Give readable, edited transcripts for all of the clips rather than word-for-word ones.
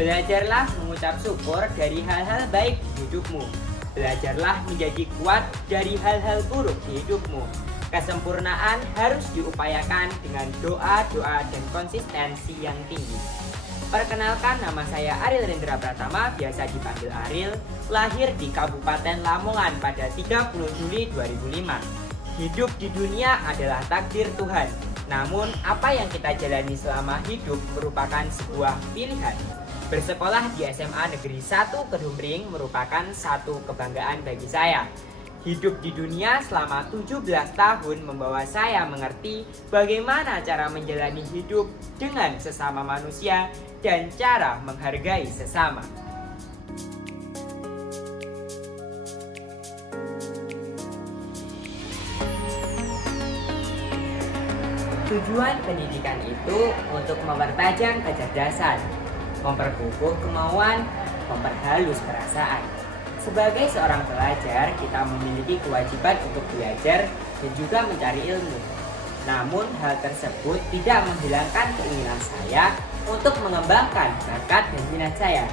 Belajarlah mengucap syukur dari hal-hal baik di hidupmu. Belajarlah menjadi kuat dari hal-hal buruk di hidupmu. Kesempurnaan harus diupayakan dengan doa-doa dan konsistensi yang tinggi. Perkenalkan, nama saya Ariel Rendra Pratama, biasa dipanggil Ariel, lahir di Kabupaten Lamongan pada 30 Juli 2005. Hidup di dunia adalah takdir Tuhan, namun apa yang kita jalani selama hidup merupakan sebuah pilihan. Bersekolah di SMA Negeri 1 Kedumring merupakan satu kebanggaan bagi saya. Hidup di dunia selama 17 tahun membawa saya mengerti bagaimana cara menjalani hidup dengan sesama manusia dan cara menghargai sesama. Tujuan pendidikan itu untuk mempertajam kecerdasan, memperkukuh kemauan, memperhalus perasaan. Sebagai seorang pelajar, kita memiliki kewajiban untuk belajar dan juga mencari ilmu. Namun, hal tersebut tidak menghilangkan keinginan saya untuk mengembangkan bakat dan minat saya.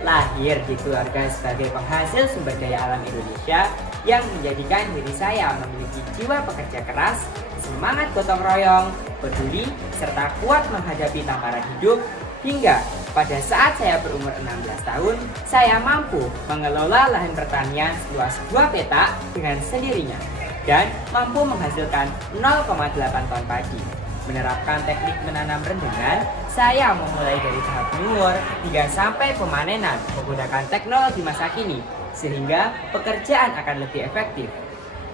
Lahir di keluarga sebagai penghasil sumber daya alam Indonesia yang menjadikan diri saya memiliki jiwa pekerja keras, semangat gotong royong, peduli, serta kuat menghadapi tamparan hidup. Hingga pada saat saya berumur 16 tahun, saya mampu mengelola lahan pertanian seluas 2 petak dengan sendirinya dan mampu menghasilkan 0,8 ton padi. Menerapkan teknik menanam rendengan, saya memulai dari tahap nyumur hingga sampai pemanenan menggunakan teknologi masa kini, sehingga pekerjaan akan lebih efektif.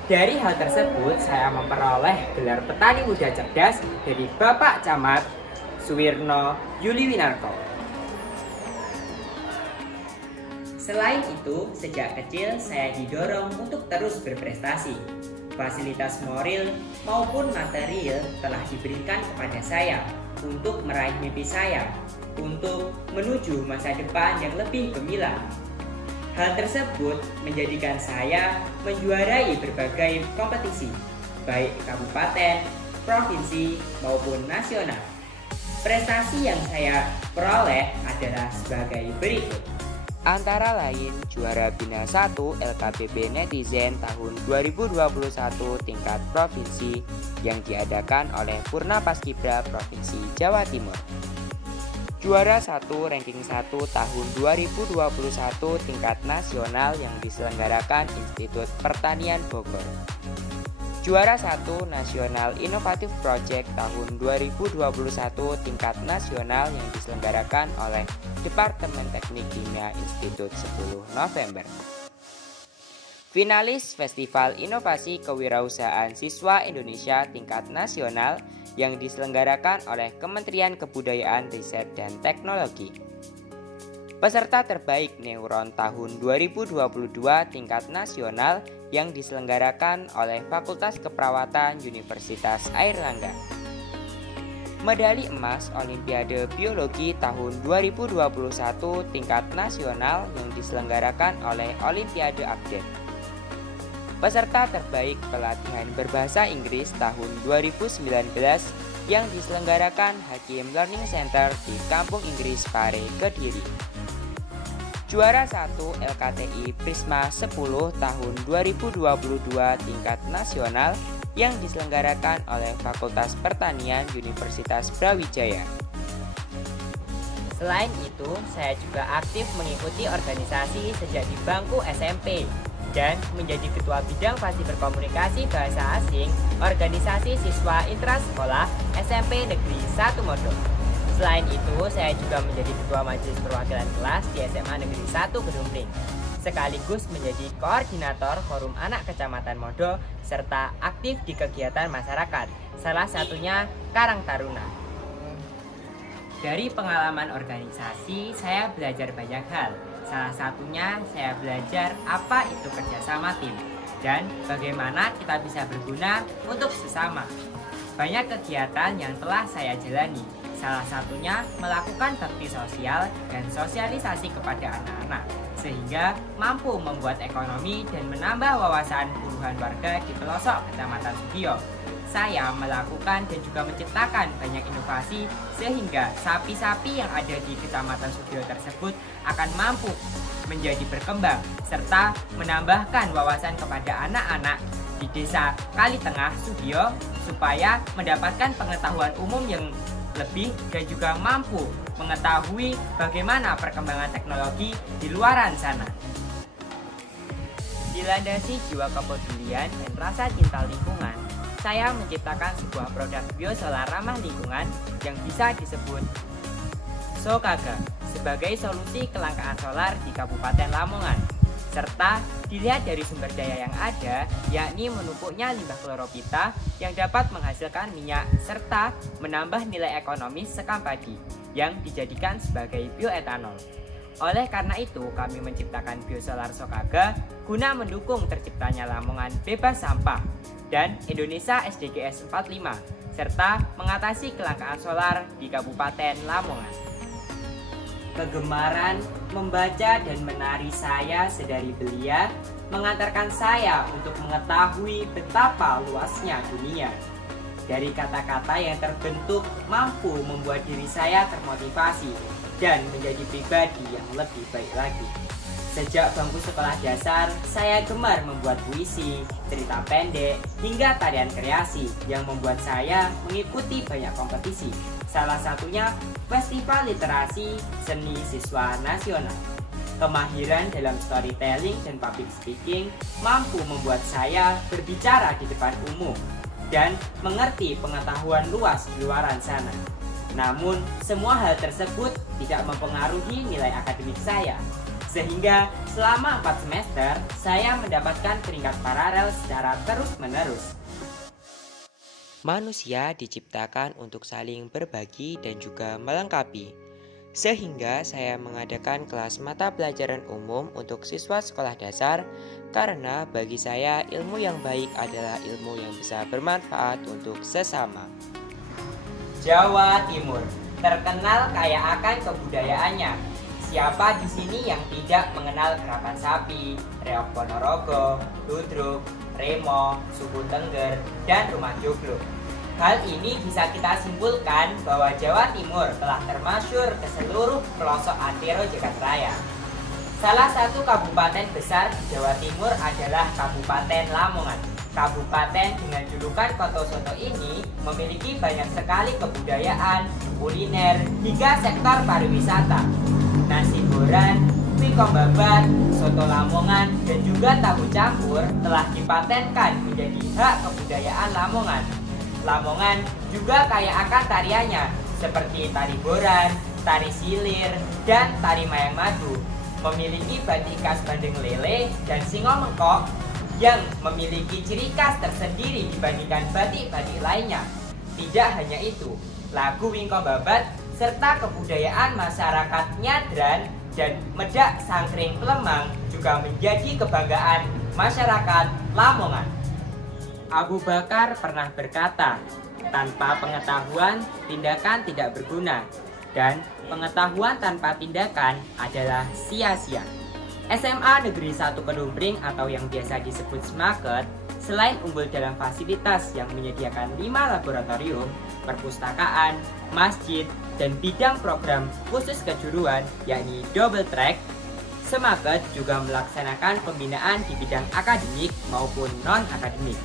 Dari hal tersebut, saya memperoleh gelar petani muda cerdas dari Bapak Camat Suwirno Yuliwinarko. Selain itu, sejak kecil saya didorong untuk terus berprestasi. Fasilitas moral maupun material telah diberikan kepada saya untuk meraih mimpi saya, untuk menuju masa depan yang lebih gemilang. Hal tersebut menjadikan saya menjuarai berbagai kompetisi, baik kabupaten, provinsi, maupun nasional. Prestasi yang saya peroleh adalah sebagai berikut. Antara lain, juara Bina 1 LKPP Netizen tahun 2021 tingkat provinsi yang diadakan oleh Purna Paskibra Provinsi Jawa Timur. Juara 1 ranking 1 tahun 2021 tingkat nasional yang diselenggarakan Institut Pertanian Bogor. Juara 1 Nasional Inovatif Project tahun 2021 tingkat nasional yang diselenggarakan oleh Departemen Teknik Kimia Institut 10 November. Finalis Festival Inovasi Kewirausahaan Siswa Indonesia tingkat nasional yang diselenggarakan oleh Kementerian Kebudayaan, Riset, dan Teknologi. Peserta terbaik Neuron tahun 2022 tingkat nasional yang diselenggarakan oleh Fakultas Keperawatan Universitas Airlangga. Medali emas Olimpiade Biologi tahun 2021 tingkat nasional yang diselenggarakan oleh Olimpiade Update. Peserta terbaik pelatihan berbahasa Inggris tahun 2019 yang diselenggarakan Hakim Learning Center di Kampung Inggris Pare, Kediri. Juara 1 LKTI Prisma 10 tahun 2022 tingkat nasional yang diselenggarakan oleh Fakultas Pertanian Universitas Brawijaya. Selain itu, saya juga aktif mengikuti organisasi sejak di bangku SMP dan menjadi Ketua Bidang Fasih Berkomunikasi Bahasa Asing Organisasi Siswa Intrasekolah SMP Negeri 1 Modo. Selain itu, saya juga menjadi Ketua Majelis Perwakilan Kelas di SMA Negeri 1 Kedumring, sekaligus menjadi Koordinator Forum Anak Kecamatan Modo, serta aktif di kegiatan masyarakat, salah satunya Karang Taruna. Dari pengalaman organisasi, saya belajar banyak hal. Salah satunya, saya belajar apa itu kerjasama tim, dan bagaimana kita bisa berguna untuk sesama. Banyak kegiatan yang telah saya jalani, salah satunya melakukan bakti sosial dan sosialisasi kepada anak-anak, sehingga mampu membuat ekonomi dan menambah wawasan puluhan warga di pelosok Kecamatan Sugiyo. saya melakukan dan juga menciptakan banyak inovasi sehingga sapi-sapi yang ada di Kecamatan Sugiyo tersebut akan mampu menjadi berkembang serta menambahkan wawasan kepada anak-anak di Desa Kalitengah Sugiyo supaya mendapatkan pengetahuan umum yang lebih dan juga mampu mengetahui bagaimana perkembangan teknologi di luaran sana. Dilandasi jiwa kepedulian dan rasa cinta lingkungan, saya menciptakan sebuah produk biosolar ramah lingkungan yang bisa disebut Sokaga sebagai solusi kelangkaan solar di Kabupaten Lamongan. Serta dilihat dari sumber daya yang ada, yakni menumpuknya limbah kloropita yang dapat menghasilkan minyak serta menambah nilai ekonomis sekam padi yang dijadikan sebagai bioetanol. Oleh karena itu, kami menciptakan biosolar Sokaga guna mendukung terciptanya Lamongan bebas sampah dan Indonesia SDGs 45 serta mengatasi kelangkaan solar di Kabupaten Lamongan. Kegemaran membaca dan menari saya sedari belia mengantarkan saya untuk mengetahui betapa luasnya dunia. Dari kata-kata yang terbentuk mampu membuat diri saya termotivasi dan menjadi pribadi yang lebih baik lagi. Sejak bangku sekolah dasar, saya gemar membuat puisi, cerita pendek, hingga tarian kreasi yang membuat saya mengikuti banyak kompetisi. Salah satunya Festival Literasi Seni Siswa Nasional. Kemahiran dalam storytelling dan public speaking mampu membuat saya berbicara di depan umum dan mengerti pengetahuan luas di luaran sana. Namun, semua hal tersebut tidak mempengaruhi nilai akademik saya. Sehingga selama 4 semester, saya mendapatkan peringkat paralel secara terus-menerus. Manusia diciptakan untuk saling berbagi dan juga melengkapi. Sehingga saya mengadakan kelas mata pelajaran umum untuk siswa sekolah dasar karena bagi saya ilmu yang baik adalah ilmu yang bisa bermanfaat untuk sesama. Jawa Timur terkenal kaya akan kebudayaannya. Siapa di sini yang tidak mengenal Gerakan Sapi, Reok Ponorogo, Ludruk, Remo, Suku Tengger, dan Rumah Joglo? Hal ini bisa kita simpulkan bahwa Jawa Timur telah termasyhur ke seluruh pelosok antero jagat raya. Salah satu kabupaten besar di Jawa Timur adalah Kabupaten Lamongan. Kabupaten dengan julukan Koto Soto ini memiliki banyak sekali kebudayaan, kuliner, hingga sektor pariwisata. Nasi goreng, mie babat, soto Lamongan, dan juga tahu campur telah dipatenkan menjadi hak kebudayaan Lamongan. Lamongan juga kaya akan tariannya seperti tari boran, tari silir, dan tari mayang madu. Memiliki batik khas Bandeng Lele dan Singo Mengkok yang memiliki ciri khas tersendiri dibandingkan batik-batik lainnya. Tidak hanya itu, lagu Wingko Babat serta kebudayaan masyarakat Nyadran dan Medak Sangkring Klemang juga menjadi kebanggaan masyarakat Lamongan. Abu Bakar pernah berkata, tanpa pengetahuan, tindakan tidak berguna, dan pengetahuan tanpa tindakan adalah sia-sia. SMA Negeri 1 Kedungpring atau yang biasa disebut SMAKET, selain unggul dalam fasilitas yang menyediakan 5 laboratorium, perpustakaan, masjid, dan bidang program khusus kejuruan yakni double track, SMAKET juga melaksanakan pembinaan di bidang akademik maupun non-akademik.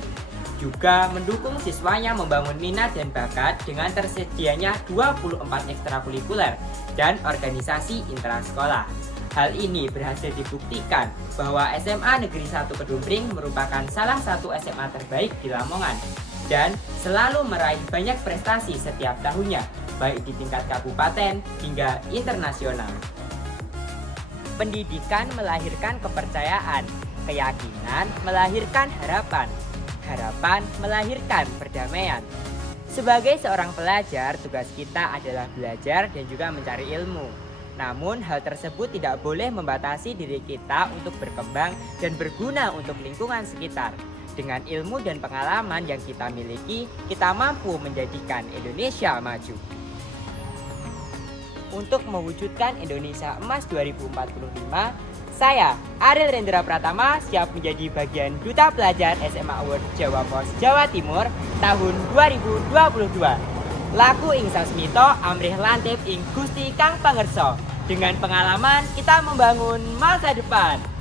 Juga mendukung siswanya membangun minat dan bakat dengan tersedianya 24 ekstrakurikuler dan organisasi intrasekolah. Hal ini berhasil dibuktikan bahwa SMA Negeri 1 Kedungpring merupakan salah satu SMA terbaik di Lamongan dan selalu meraih banyak prestasi setiap tahunnya, baik di tingkat kabupaten hingga internasional. Pendidikan melahirkan kepercayaan, keyakinan melahirkan harapan, harapan melahirkan perdamaian. Sebagai seorang pelajar, tugas kita adalah belajar dan juga mencari ilmu. Namun hal tersebut tidak boleh membatasi diri kita untuk berkembang dan berguna untuk lingkungan sekitar. Dengan ilmu dan pengalaman yang kita miliki, kita mampu menjadikan Indonesia maju. Untuk mewujudkan Indonesia Emas 2045, Saya, Ariel Rendra Pratama, siap menjadi bagian Duta Pelajar SMA Award Jawa Pos Jawa Timur tahun 2022. Laku ing sasmito amrih lantip ing Gusti Kang Pangerso. Dengan pengalaman kita membangun masa depan.